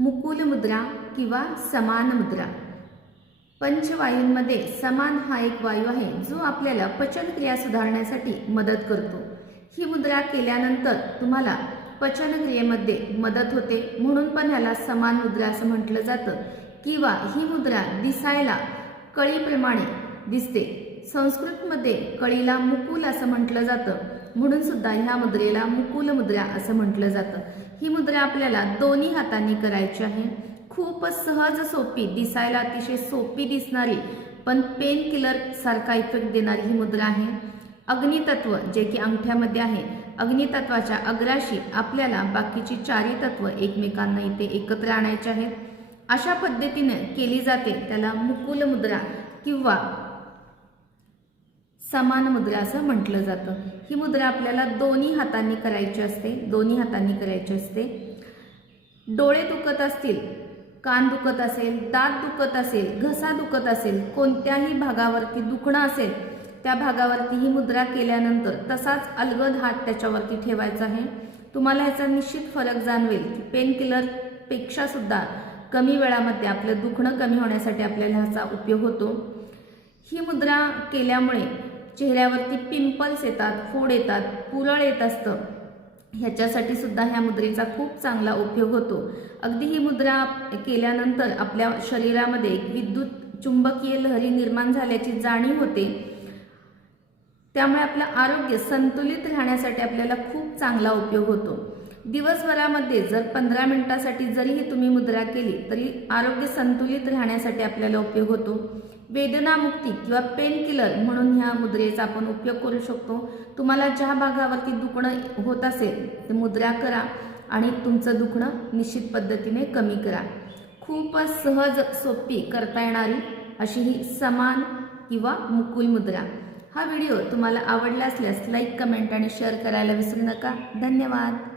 मुकुल मुद्रा किंवा समान मुद्रा। पंचवायूंमध्ये समान हा एक वायू आहे जो आपल्याला पचनक्रिया सुधारण्यासाठी मदत करतो। ही मुद्रा केल्यानंतर तुम्हाला पचनक्रियेमध्ये मदत होते, म्हणून पण ह्याला समान मुद्रा असं म्हटलं जातं। किंवा ही मुद्रा दिसायला कळीप्रमाणे दिसते। संस्कृतमध्ये कळीला मुकुल असं म्हटलं जातं, म्हणून सुद्धा ह्या मुद्रेला मुकुल मुद्रा असं म्हटलं जातं। ही मुद्रा आपल्याला दोन्ही हातांनी करायची आहे। खूप सहज सोपी, दिसायला अतिशय सोपी दिसणारी पण पेन किलर सारखा इफेक्ट देणारी ही मुद्रा आहे। अग्नितत्व जे की अंगठ्यामध्ये आहे, अग्नितत्वाच्या अग्राशी आपल्याला बाकीची चारही तत्व एकमेकांना इथे एकत्र आणायचे आहेत। अशा पद्धतीने केली जाते, त्याला मुकुल मुद्रा किंवा समान मुद्रा असं म्हटलं जातं। ही मुद्रा आपल्याला दोन्ही हातांनी करायची असते, दोन्ही हातांनी करायची असते। डोळे दुखत असतील, कान दुखत असेल, दात दुखत असेल, घसा दुखत असेल, कोणत्याही भागावरती दुखणं असेल त्या भागावरती ही मुद्रा केल्यानंतर तसाच अलगद हात त्याच्यावरती ठेवायचा आहे। तुम्हाला याचा निश्चित फरक जाणवेल की पेन किलर पेक्षा सुद्धा कमी वेळामध्ये आपलं दुखणं कमी होण्यासाठी आपल्याला ह्याचा उपयोग होतो। ही मुद्रा केल्यामुळे चेहऱ्यावरती पिंपल्स येतात, फोड येतात, पुरळ येत असतं, ह्याच्यासाठी सुद्धा ह्या मुद्रेचा खूप चांगला उपयोग होतो। अगदी ही मुद्रा केल्यानंतर आपल्या शरीरामध्ये एक विद्युत चुंबकीय लहरी निर्माण झाल्याची जाणीव होते, त्यामुळे आपलं आरोग्य संतुलित राहण्यासाठी आपल्याला खूप चांगला उपयोग होतो। दिवसभरामध्ये जर 15 मिनिटांसाठी जरीही तुम्ही मुद्रा केली तरी आरोग्य संतुलित राहण्यासाठी आपल्याला उपयोग होतो। वेदनामुक्ती किंवा पेन किलर म्हणून ह्या मुद्रेचा आपण उपयोग करू शकतो। तुम्हाला ज्या भागावरती दुखणं होत असेल ते मुद्रा करा आणि तुमचं दुखणं निश्चित पद्धतीने कमी करा। खूप सहज सोपी करता येणारी अशी ही समान किंवा मुकुल मुद्रा। हा व्हिडिओ तुम्हाला आवडला असल्यास लाईक, कमेंट आणि शेअर करायला विसरू नका। धन्यवाद।